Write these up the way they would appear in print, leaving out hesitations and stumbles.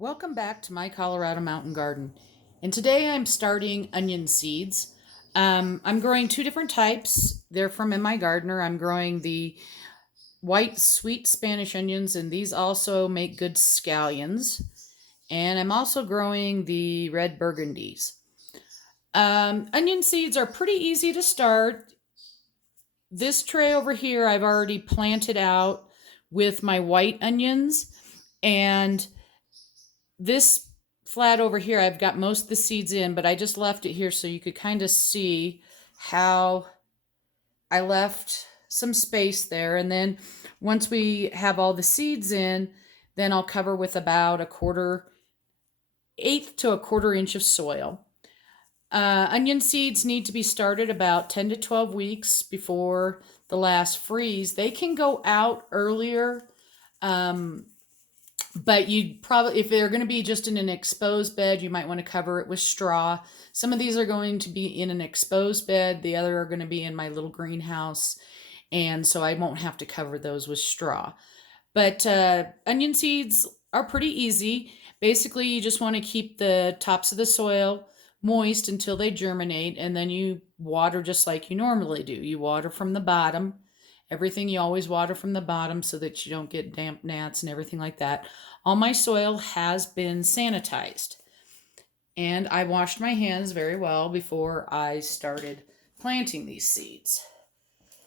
Welcome back to my Colorado Mountain Garden. And today I'm starting onion seeds. I'm growing two different types. They're from In My Gardener. I'm growing the white sweet Spanish onions, and these also make good scallions. And I'm also growing the red burgundies. Onion seeds are pretty easy to start. This tray over here I've already planted out with my white onions, and this flat over here, I've got most of the seeds in, but I just left it here so you could kind of see how I left some space there. And then once we have all the seeds in, then I'll cover with about eighth to a quarter inch of soil. Onion seeds need to be started about 10 to 12 weeks before the last freeze. They can go out earlier. But you probably, if they're going to be just in an exposed bed, you might want to cover it with straw. Some of these are going to be in an exposed bed. The other are going to be in my little greenhouse. And so I won't have to cover those with straw. But onion seeds are pretty easy. Basically, you just want to keep the tops of the soil moist until they germinate. And then you water just like you normally do. You water from the bottom. Everything you always water from the bottom so that you don't get damp gnats and everything like that. All my soil has been sanitized. And I washed my hands very well before I started planting these seeds.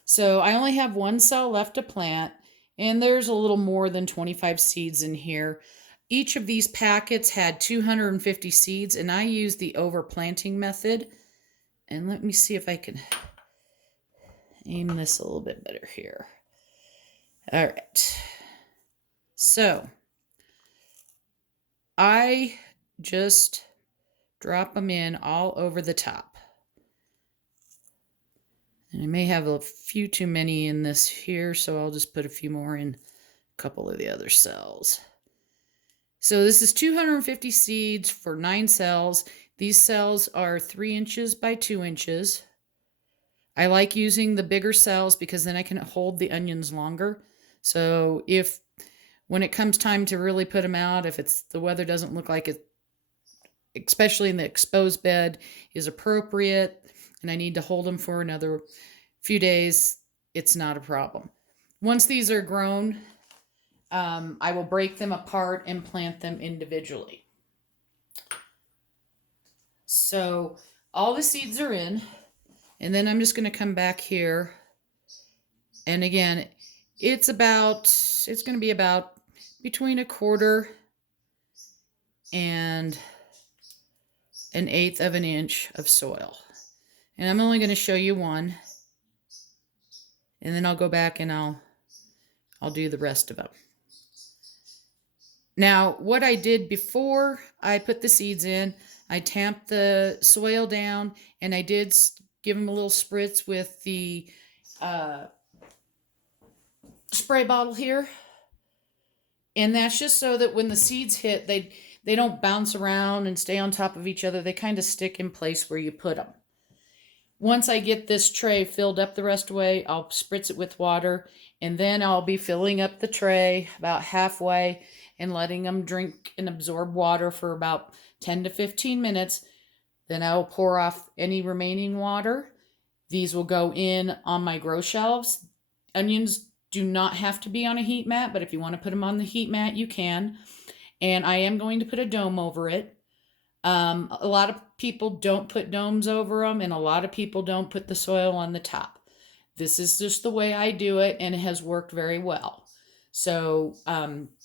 So I only have one cell left to plant, and there's a little more than 25 seeds in here. Each of these packets had 250 seeds, and I used the overplanting method. And let me see if I can aim this a little bit better here. All right. So I just drop them in all over the top. And I may have a few too many in this here, so I'll just put a few more in a couple of the other cells. So this is 250 seeds for 9 cells. These cells are 3 inches by 2 inches. I like using the bigger cells because then I can hold the onions longer. So when it comes time to really put them out, if the weather doesn't look like it, especially in the exposed bed, is appropriate, and I need to hold them for another few days, it's not a problem. Once these are grown, I will break them apart and plant them individually. So all the seeds are in. And then I'm just going to come back here. And again, it's going to be about between a quarter and an eighth of an inch of soil. And I'm only going to show you one. And then I'll go back and I'll do the rest of them. Now, what I did before I put the seeds in, I tamped the soil down, and I did give them a little spritz with the spray bottle here. And that's just so that when the seeds hit, they don't bounce around and stay on top of each other. They kind of stick in place where you put them. Once I get this tray filled up the rest of the way, I'll spritz it with water, and then I'll be filling up the tray about halfway and letting them drink and absorb water for about 10 to 15 minutes. Then I will pour off any remaining water. These will go in on my grow shelves. Onions do not have to be on a heat mat, but if you want to put them on the heat mat, you can. And I am going to put a dome over it. A lot of people don't put domes over them, and a lot of people don't put the soil on the top. This is just the way I do it, and it has worked very well. So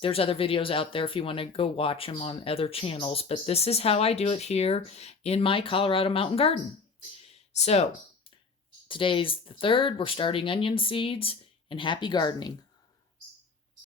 there's other videos out there if you want to go watch them on other channels, but this is how I do it here in my Colorado Mountain Garden. So today's the 3rd. We're starting onion seeds, and happy gardening.